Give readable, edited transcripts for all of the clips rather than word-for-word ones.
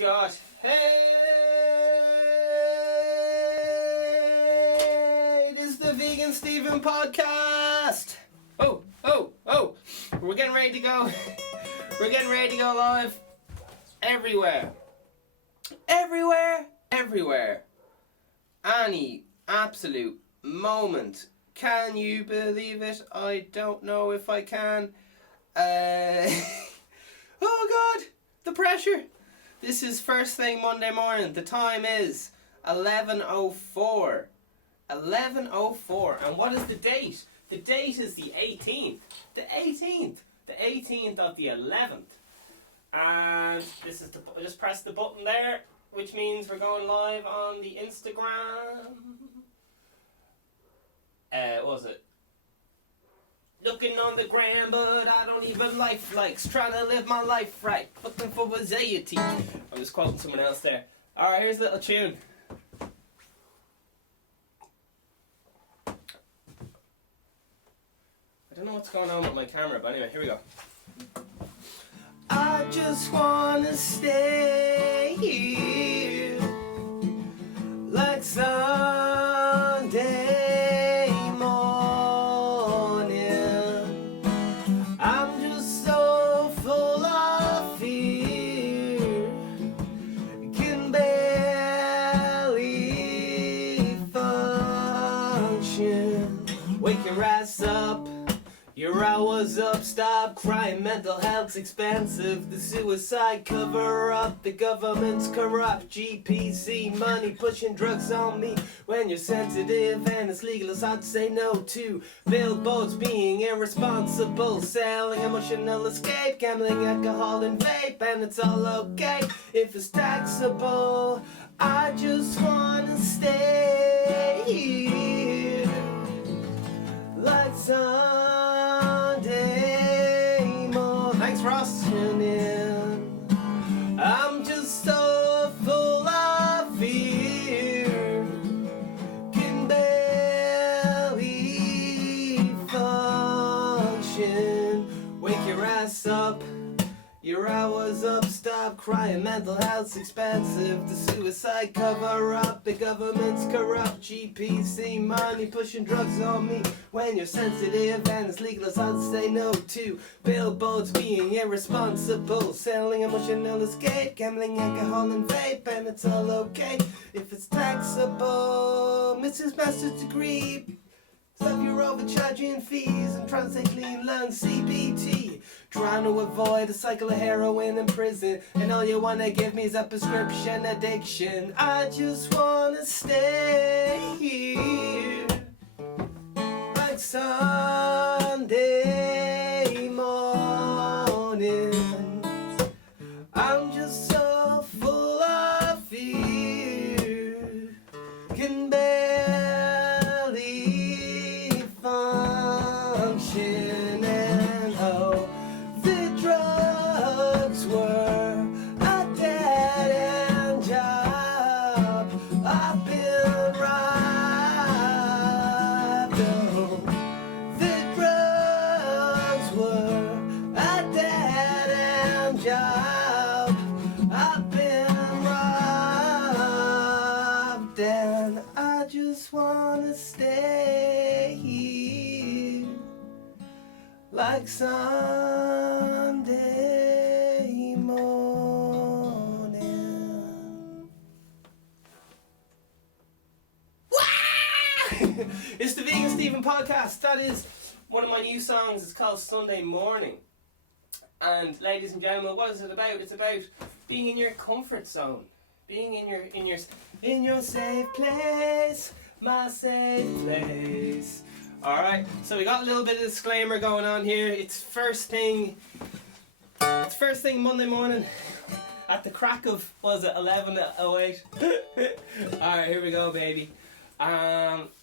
God. Hey! It is the Vegan Stephen podcast! Oh! We're getting ready to go. We're getting ready to go live everywhere. Everywhere. Any absolute moment. Can you believe it? I don't know if I can. Oh God! The pressure! This is first thing Monday morning. The time is 11:04. 11:04. And what is the date? The date is the 18th. The 18th of the 11th. And this is I just press the button there, which means we're going live on the Instagram. What was it? Looking on the gram, but I don't even like likes. Trying to live my life right. Looking for anxiety. I'm just quoting someone else there. Alright, here's a little tune. I don't know what's going on with my camera, but anyway, here we go. I just wanna stay here like Sunday morning. I'm just so full of fear, can barely function. Wake your ass up. Your hours up, stop crying, mental health's expensive. The suicide cover up, the government's corrupt. GPC money pushing drugs on me. When you're sensitive and it's legal, it's hard to say no to. Billboards being irresponsible, selling emotional escape, gambling, alcohol and vape. And it's all okay if it's taxable. I just wanna stay here like Sunday morning. Thanks for tuning in. I'm just so full of fear, can barely function. Wake your ass up. Your hours up, stop crying, mental health's expensive. The suicide cover up, the government's corrupt. GPC money pushing drugs on me. When you're sensitive and it's legal, it's hard to say no to. Billboards being irresponsible, selling emotional escape, gambling, alcohol and vape. And it's all okay if it's taxable. Mrs. Master's degree. Stop your overcharging fees and trying to stay clean, learn CBT. Trying to avoid a cycle of heroin in prison, and all you wanna give me is a prescription addiction. I just wanna stay here like Sunday morning. I'm just so full of fear, can barely function. And oh, the drugs were a dead-end job. I've been robbed. Oh, the drugs were a dead-end job. I've been robbed, and I just wanna stay here like Sunday morning. It's the Vegan Stephen podcast. That is one of my new songs. It's called Sunday Morning. And ladies and gentlemen, what is it about? It's about being in your comfort zone, being in your safe place, my safe place. All right. So we got a little bit of disclaimer going on here. It's first thing Monday morning at the crack of, was it 11:08? All right, here we go, baby.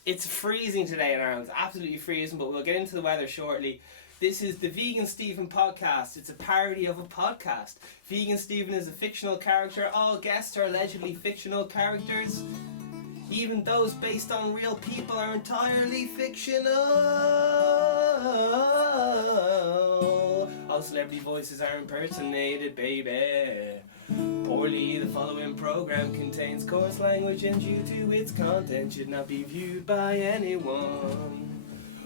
It's freezing today in Ireland. It's absolutely freezing, but we'll get into the weather shortly. This is the Vegan Stephen podcast. It's a parody of a podcast. Vegan Stephen is a fictional character. All guests are allegedly fictional characters. Even those based on real people are entirely fictional. All celebrity voices are impersonated, baby. Poorly, the following program contains coarse language and due to its content should not be viewed by anyone.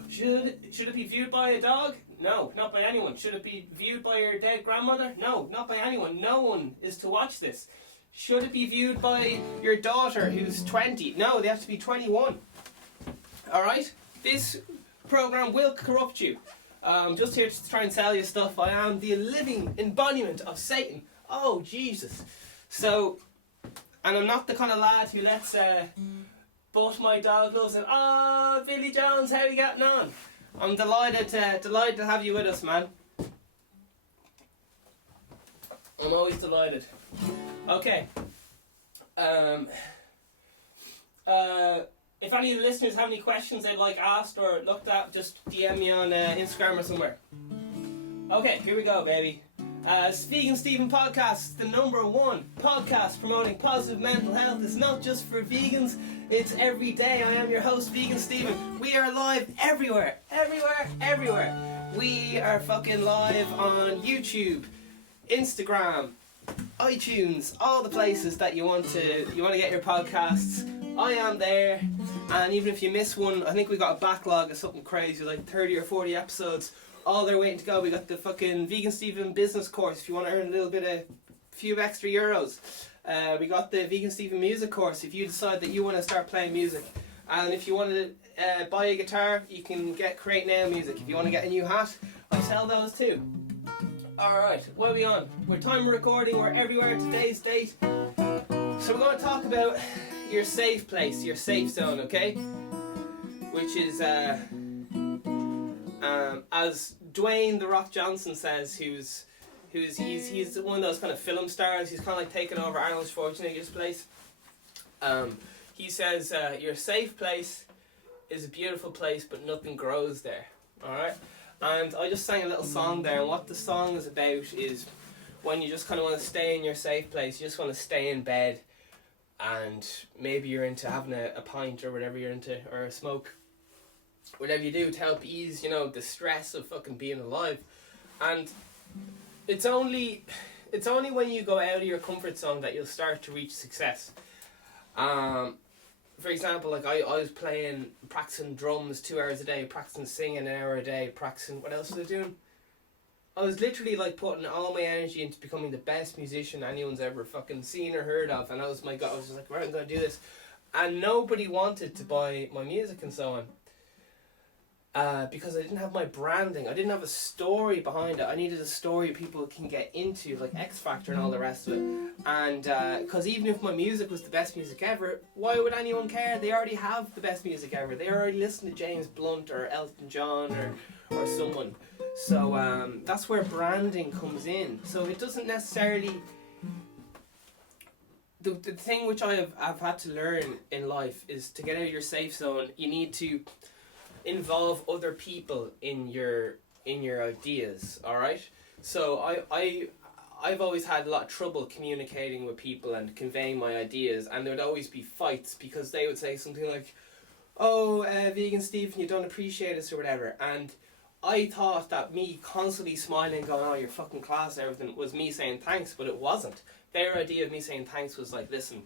Should it be viewed by a dog? No, not by anyone. Should it be viewed by your dead grandmother? No, not by anyone. No one is to watch this. Should it be viewed by your daughter who's 20? No, they have to be 21. Alright? This program will corrupt you. I'm just here to try and sell you stuff. I am the living embodiment of Satan. Oh, Jesus. So, and I'm not the kind of lad who lets but my dog loves it. Oh, Billy Jones, how are you getting on? I'm delighted to have you with us, man. I'm always delighted. Okay. If any of the listeners have any questions they'd like asked or looked at, just DM me on Instagram or somewhere. Okay, here we go, baby. Vegan Steven Podcast, the #1 podcast promoting positive mental health. It's not just for vegans, it's every day. I am your host, Vegan Steven. We are live everywhere. We are fucking live on YouTube, Instagram, iTunes, all the places that you want to get your podcasts. I am there, and even if you miss one, I think we got a backlog of something crazy, like 30 or 40 episodes. All they're waiting to go. We got the fucking Vegan Steven business course if you want to earn a few extra euros. We got the Vegan Steven music course if you decide that you want to start playing music. And if you want to buy a guitar, you can get Create Now music. If you want to get a new hat, I sell those too. Alright, what are we on? We're time recording, we're everywhere today's date. So we're going to talk about your safe place, your safe zone, okay? Which is as Dwayne The Rock Johnson says, he's one of those kind of film stars. He's kind of like taking over Arnold Schwarzenegger's place. He says your safe place is a beautiful place, but nothing grows there. All right, and I just sang a little song there, and what the song is about is when you just kind of want to stay in your safe place. You just want to stay in bed, and maybe you're into having a pint or whatever you're into, or a smoke. Whatever you do to help ease, the stress of fucking being alive. And it's only when you go out of your comfort zone that you'll start to reach success. For example, like I was practicing drums 2 hours a day, practicing singing an hour a day, practicing, what else was I doing? I was literally like putting all my energy into becoming the best musician anyone's ever fucking seen or heard of. And I was just like, right, I'm going to do this. And nobody wanted to buy my music and so on. Because I didn't have my branding. I didn't have a story behind it. I needed a story people can get into, like X Factor and all the rest of it. And because even if my music was the best music ever, why would anyone care? They already have the best music ever. They already listen to James Blunt or Elton John or someone. So that's where branding comes in. So it doesn't necessarily... The thing which I've had to learn in life is to get out of your safe zone, you need to involve other people in your ideas. All right, so I've always had a lot of trouble communicating with people and conveying my ideas, and there would always be fights because they would say something like, oh, Vegan Steven, you don't appreciate us or whatever. And I thought that me constantly smiling, going, oh, you're fucking class and everything, was me saying thanks, but it wasn't. Their idea of me saying thanks was like, listen,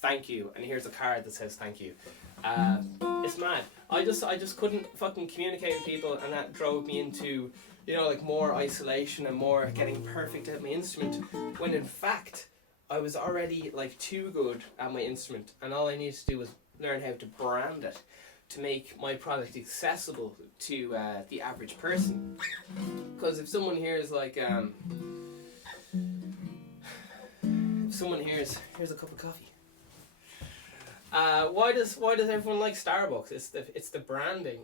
thank you, and here's a card that says thank you. It's mad. I just couldn't fucking communicate with people, and that drove me into, like more isolation and more getting perfect at my instrument, when in fact I was already like too good at my instrument, and all I needed to do was learn how to brand it to make my product accessible to the average person. Because if someone hears like here's a cup of coffee. Why does everyone like Starbucks? It's the branding.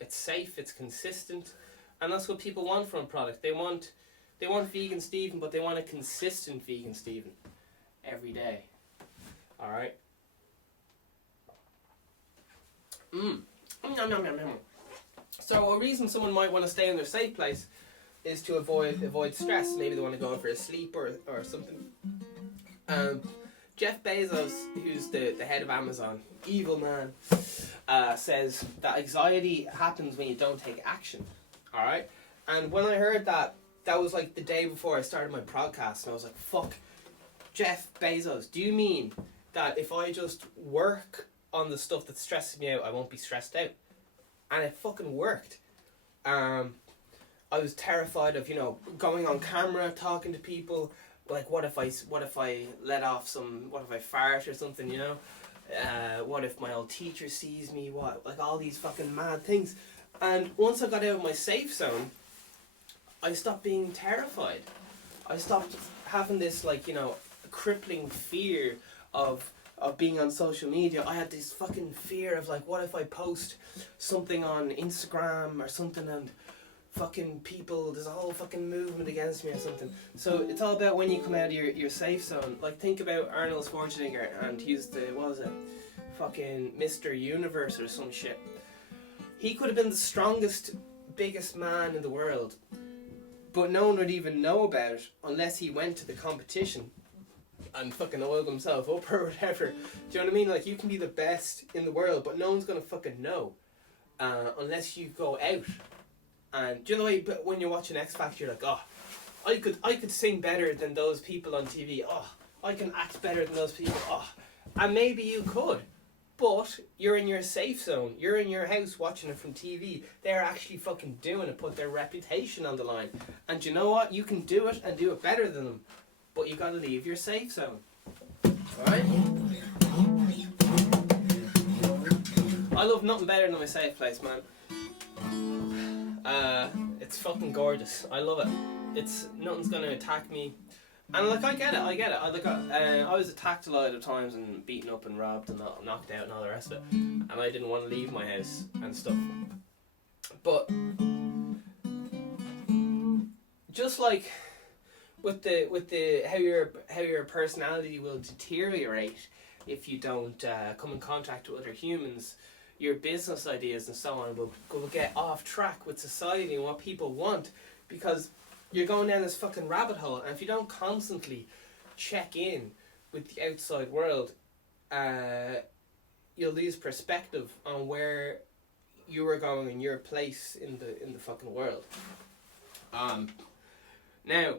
It's safe, it's consistent, and that's what people want from a product. They want Vegan Steven, but they want a consistent Vegan Steven every day. All right. So a reason someone might want to stay in their safe place is to avoid stress. Maybe they want to go for a sleep or something. Jeff Bezos, who's the head of Amazon, evil man, says that anxiety happens when you don't take action. Alright? And when I heard that, that was like the day before I started my podcast, and I was like, fuck, Jeff Bezos, do you mean that if I just work on the stuff that's stressing me out, I won't be stressed out? And it fucking worked. I was terrified of, you know, going on camera, talking to people. Like, what if I let off what if I fart or something, you know? What if my old teacher sees me? Like all these fucking mad things. And once I got out of my safe zone, I stopped being terrified. I stopped having this, like, you know, crippling fear of being on social media. I had this fucking fear of, like, what if I post something on Instagram or something and fucking people, there's a whole fucking movement against me or something. So it's all about when you come out of your safe zone. Like, think about Arnold Schwarzenegger, and he used to, what was it, fucking Mr. Universe or some shit. He could have been the strongest, biggest man in the world, but no one would even know about it unless he went to the competition and fucking oiled himself up or whatever. Do you know what I mean? Like, you can be the best in the world, but no one's gonna fucking know unless you go out. And do you know the way when you're watching X Factor, you're like, oh, I could sing better than those people on TV. Oh, I can act better than those people. Oh, and maybe you could, but you're in your safe zone. You're in your house watching it from TV. They're actually fucking doing it, put their reputation on the line. And you know what? You can do it and do it better than them, but you gotta leave your safe zone. Alright? I love nothing better than my safe place, man. It's fucking gorgeous. I love it. It's nothing's gonna attack me, and like I get it. I was attacked a lot of times and beaten up and robbed and knocked out and all the rest of it, and I didn't want to leave my house and stuff. But just like with the how your personality will deteriorate if you don't come in contact with other humans, your business ideas and so on will get off track with society and what people want, because you're going down this fucking rabbit hole. And if you don't constantly check in with the outside world, you'll lose perspective on where you are going and your place in the fucking world. Now,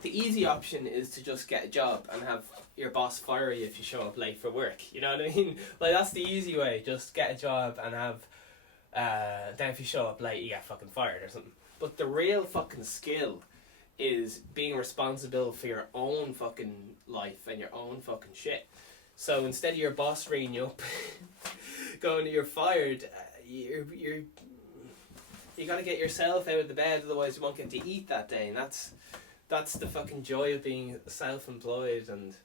the easy option is to just get a job and have your boss fire you if you show up late for work. You know what I mean? Like, that's the easy way. Just get a job and have, then if you show up late, you get fucking fired or something. But the real fucking skill is being responsible for your own fucking life and your own fucking shit. So instead of your boss ringing you up, going, you're fired, you gotta get yourself out of the bed, otherwise you won't get to eat that day. And that's the fucking joy of being self-employed and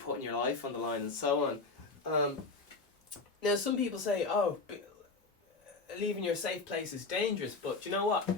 putting your life on the line and so on. Now, some people say, oh, leaving your safe place is dangerous, but you know what?